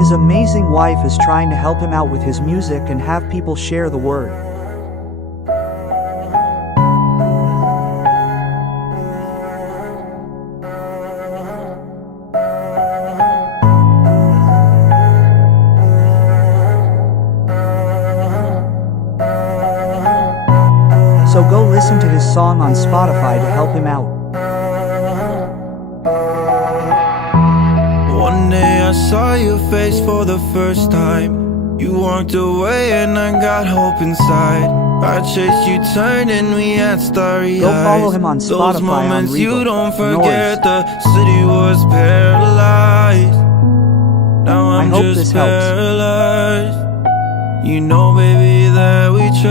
His amazing wife is trying to help him out with his music and have people share the word. So go listen to his song on Spotify to help him out. One day I saw your face for the first time. You walked away and I got hope inside. I chased you, turned and we had starry Go eyes. follow him on Spotify. Those moments on you Regal. don't forget. Noise. The city was paralyzed. Now I I'm hope just this helps. paralyzed. You know, baby, that we tried.